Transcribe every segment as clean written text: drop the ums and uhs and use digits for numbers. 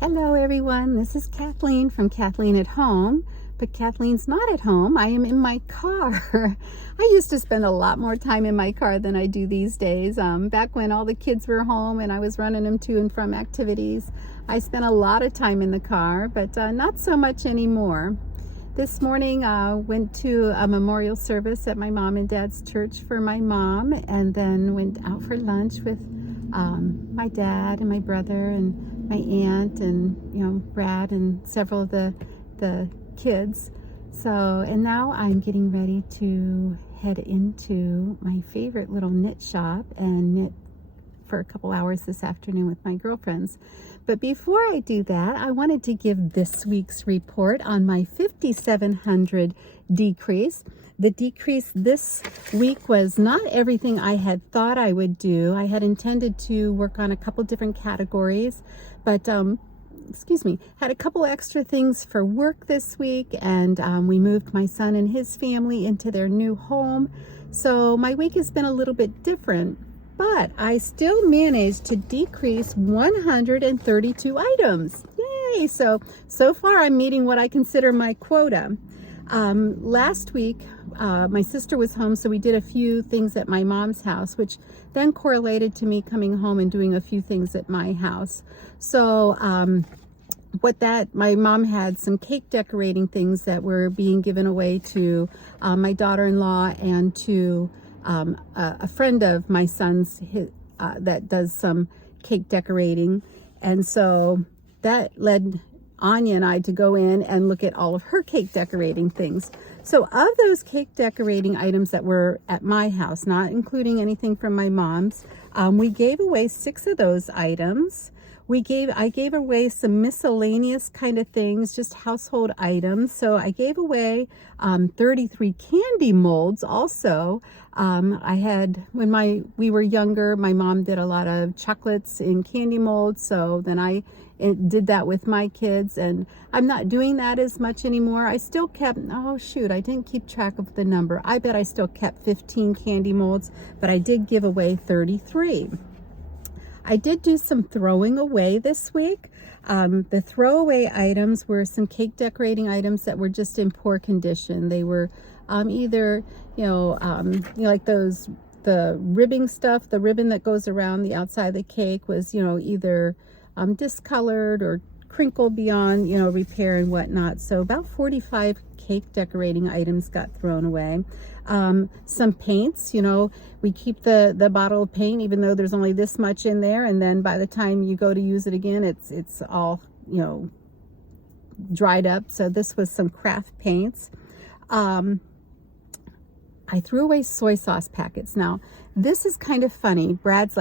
Hello everyone, this is Kathleen from Kathleen at Home, but Kathleen's not at home. I am in my car. I used to spend a lot more time in my car than I do these days. Back when all the kids were home and I was running them to and from activities, I spent a lot of time in the car, but not so much anymore. This morning went to a memorial service at my mom and dad's church for my mom, and then went out for lunch with my dad and my brother and my aunt and Brad and several of the kids. And now I'm getting ready to head into my favorite little knit shop and knit for a couple hours this afternoon with my girlfriends. But before I do that, I wanted to give this week's report on my 5,700 decrease. The decrease this week was not everything I had thought I would do. I had intended to work on a couple different categories, but had a couple extra things for work this week, and we moved my son and his family into their new home. So my week has been a little bit different, but I still managed to decrease 132 items. Yay! So far I'm meeting what I consider my quota. Last week, my sister was home, so we did a few things at my mom's house, which then correlated to me coming home and doing a few things at my house. So my mom had some cake decorating things that were being given away to my daughter-in-law and to a friend of my son's that does some cake decorating. And so that led Anya and I to go in and look at all of her cake decorating things. So of those cake decorating items that were at my house, not including anything from my mom's, we gave away 6 of those items. I gave away some miscellaneous kind of things, just household items. So I gave away 33 candy molds also. When we were younger, my mom did a lot of chocolates in candy molds. So then I did that with my kids, and I'm not doing that as much anymore. I still kept, I didn't keep track of the number. I bet I still kept 15 candy molds, but I did give away 33. I did do some throwing away this week. The throwaway items were some cake decorating items that were just in poor condition. They were either, like the ribbing stuff, the ribbon that goes around the outside of the cake was, either discolored or crinkled beyond, repair and whatnot. So about 45 cake decorating items got thrown away. Some paints, we keep the bottle of paint, even though there's only this much in there. And then by the time you go to use it again, it's all, dried up. So this was some craft paints. I threw away soy sauce packets. Now, this is kind of funny. Brad's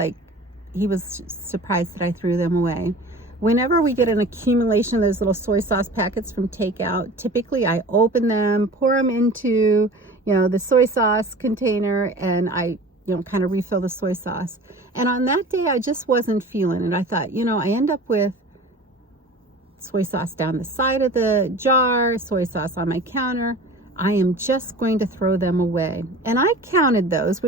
he was surprised that I threw them away. Whenever we get an accumulation of those little soy sauce packets from takeout, typically I open them, pour them into, the soy sauce container, and I, kind of refill the soy sauce. And on that day, I just wasn't feeling it. I thought, I end up with soy sauce down the side of the jar, soy sauce on my counter. I am just going to throw them away. And I counted those,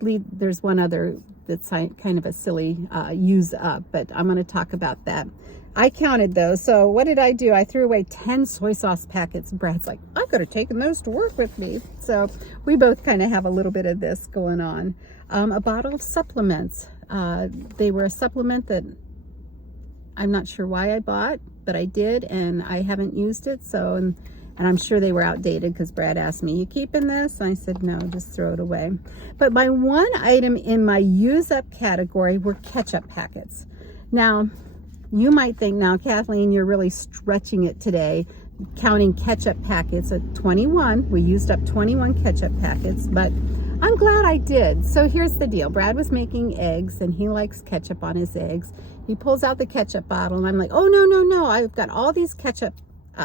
there's one other that's kind of a silly use up, but I'm going to talk about that. I counted those. So what did I do? I threw away 10 soy sauce packets. Brad's like, I could have taken those to work with me. So we both kind of have a little bit of this going on. A bottle of supplements. They were a supplement that I'm not sure why I bought, but I did, and I haven't used it. And I'm sure they were outdated because Brad asked me, you keeping this? And I said, no, just throw it away. But my one item in my use up category were ketchup packets. Now, you might think, now, Kathleen, you're really stretching it today, counting ketchup packets at 21. We used up 21 ketchup packets, but I'm glad I did. So here's the deal. Brad was making eggs, and he likes ketchup on his eggs. He pulls out the ketchup bottle, and I'm like, oh, no. I've got all these ketchup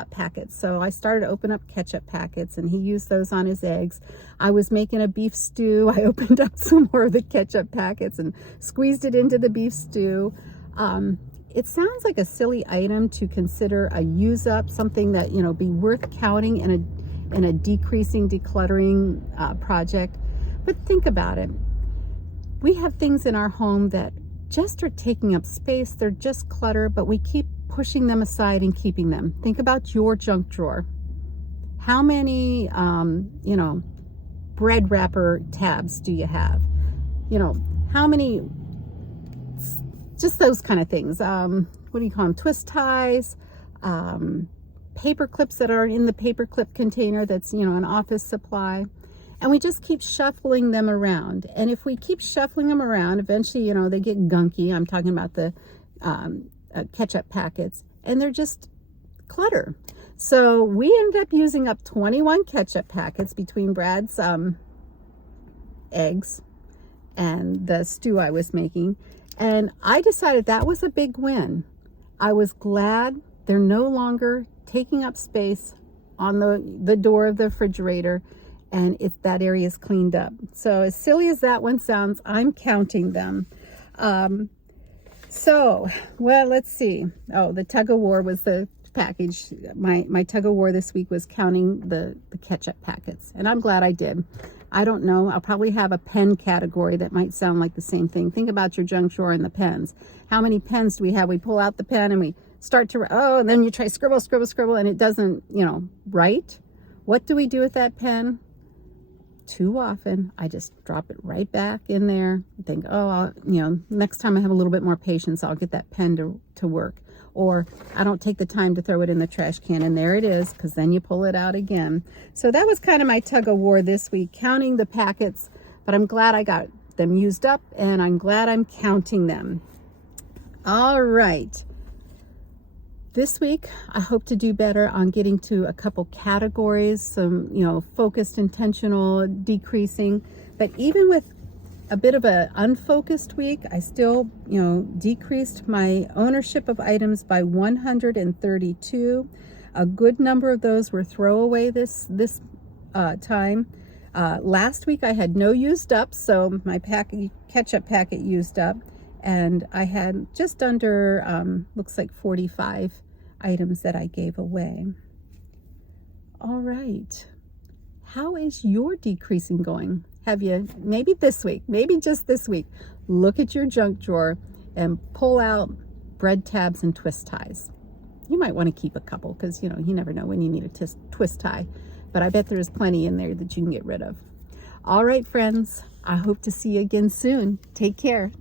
packets. So I started to open up ketchup packets, and he used those on his eggs. I was making a beef stew. I opened up some more of the ketchup packets and squeezed it into the beef stew. It sounds like a silly item to consider a use up, something that, be worth counting in a decreasing, decluttering project. But think about it. We have things in our home that just are taking up space. They're just clutter, but we keep pushing them aside and keeping them. Think about your junk drawer. How many, you know, bread wrapper tabs do you have? You know, how many, just those kind of things. What do you call them? Twist ties, paper clips that are in the paper clip container that's, you know, an office supply. And we just keep shuffling them around. And if we keep shuffling them around, eventually, you know, they get gunky. I'm talking about the ketchup packets, and they're just clutter. So we ended up using up 21 ketchup packets between Brad's eggs and the stew I was making. And I decided that was a big win. I was glad they're no longer taking up space on the door of the refrigerator, and that area is cleaned up. So as silly as that one sounds, I'm counting them. So, well, let's see. Oh, the tug of war was the package. My tug of war this week was counting the ketchup packets, and I'm glad I did. I don't know, I'll probably have a pen category that might sound like the same thing. Think about your junk drawer and the pens. How many pens do we have? We pull out the pen and we start to, and then you try scribble, scribble, scribble, and it doesn't, you know, write. What do we do with that pen? Too often, I just drop it right back in there and think, oh, you know, next time I have a little bit more patience, I'll get that pen to work. Or I don't take the time to throw it in the trash can, and there it is, because then you pull it out again. So that was kind of my tug of war this week, counting the packets, but I'm glad I got them used up, and I'm glad I'm counting them. All right. This week, I hope to do better on getting to a couple categories, some, you know, focused, intentional, decreasing. But even with a bit of an unfocused week, I still, you know, decreased my ownership of items by 132. A good number of those were throwaway this time. Last week, I had no used up, so my ketchup packet used up. And I had just under, looks like 45 items that I gave away. All right. How is your decreasing going? Have you, maybe this week, maybe just this week, look at your junk drawer and pull out bread tabs and twist ties. You might want to keep a couple because, you know, you never know when you need a twist tie. But I bet there's plenty in there that you can get rid of. All right, friends. I hope to see you again soon. Take care.